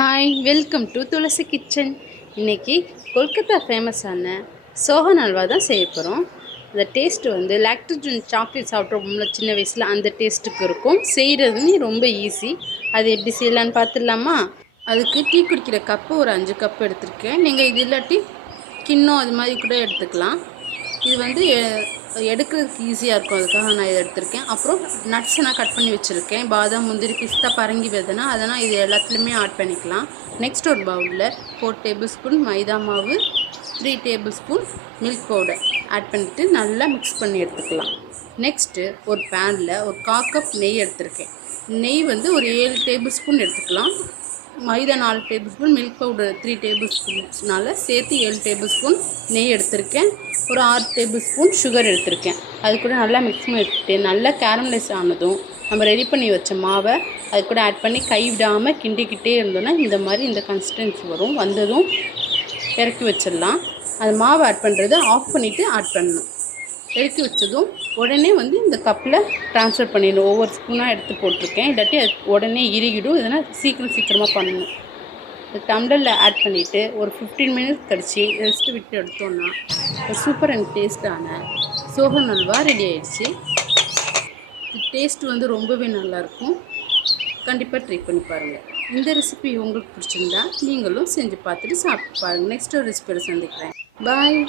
Hi, welcome to Tulsi kitchen. இன்றைக்கி கொல்கத்தா ஃபேமஸான சோஹன் அல்வா தான் செய்ய போகிறோம். அந்த டேஸ்ட்டு வந்து லாக்டோஜன் சாக்லேட் சாப்பிட்றோம்ல சின்ன வயசில், அந்த டேஸ்ட்டுக்கு இருக்கும். செய்கிறதுமே ரொம்ப ஈஸி. அது எப்படி செய்யலான்னு பார்த்துடலாமா? அதுக்கு டீ குடிக்கிற கப்பு ஒரு 5 கப் எடுத்திருக்கேன். நீங்கள் இது இல்லாட்டி கிண்ணம் அது மாதிரி கூட எடுத்துக்கலாம். இது வந்து எடுக்கிறதுக்கு ஈஸியாக இருக்கும், அதுக்காக நான் இதை எடுத்திருக்கேன். அப்புறம் நட்ஸ் நான் கட் பண்ணி வச்சுருக்கேன். பாதாம், முந்திரி, பிஸ்தா, பரங்கி விதைனா அதெல்லாம் இது எல்லாத்துலேயுமே ஆட் பண்ணிக்கலாம். நெக்ஸ்ட் ஒரு பவுலில் 4 டேபிள் ஸ்பூன் மைதா மாவு, 3 table spoon milk powder add பண்ணிவிட்டு நல்லா மிக்ஸ் பண்ணி எடுத்துக்கலாம். நெக்ஸ்ட்டு ஒரு பேனில் ஒரு 1/4 கப் நெய் எடுத்திருக்கேன். நெய் வந்து ஒரு 7 டேபிள் ஸ்பூன் எடுத்துக்கலாம். Maida 4 table spoon, milk powder 3 டேபிள் ஸ்பூன்ஸ்னால சேர்த்து 7 டேபிள் ஸ்பூன் நெய் எடுத்திருக்கேன். ஒரு 6 டேபிள் ஸ்பூன் சுகர் எடுத்திருக்கேன். அது கூட நல்லா மிக்ஸ் பண்ணி எடுத்துகிட்டு நல்லா கேரமலைஸ் ஆனதும் நம்ம ரெடி பண்ணி வச்ச மாவை அது கூட ஆட் பண்ணி கை விடாமல் கிண்டிக்கிட்டே இருந்தோன்னா இந்த மாதிரி இந்த கன்சிஸ்டன்சி வரும். வந்ததும் இறக்கி வச்சிடலாம். அந்த மாவை ஆட் பண்ணுறதை ஆஃப் பண்ணிவிட்டு ஆட் பண்ணணும். இறக்கி வச்சதும் உடனே வந்து இந்த கப்பில் ட்ரான்ஸ்ஃபர் பண்ணிடணும். ஒவ்வொரு ஸ்பூனாக எடுத்து போட்டிருக்கேன், இல்லாட்டி அது உடனே இறுகிடும். இதனால் சீக்கிரமாக பண்ணணும். டம்ளரில் ஆட் பண்ணிவிட்டு ஒரு 15 மினிட்ஸ் கழித்து ரெஸ்ட்டு விட்டு எடுத்தோன்னா சூப்பர் அண்ட் டேஸ்டான சோஹன் அல்வா ரெடி ஆயிடுச்சு. டேஸ்ட் வந்து ரொம்பவே நல்லாயிருக்கும். கண்டிப்பாக ட்ரை பண்ணி பாருங்கள். இந்த ரெசிபி உங்களுக்கு பிடிச்சிருந்தா நீங்களும் செஞ்சு பார்த்துட்டு சாப்பிட்டு பாருங்கள். நெக்ஸ்ட் ஒரு ரெசிபியில் சந்திக்கிறேன். பாய்.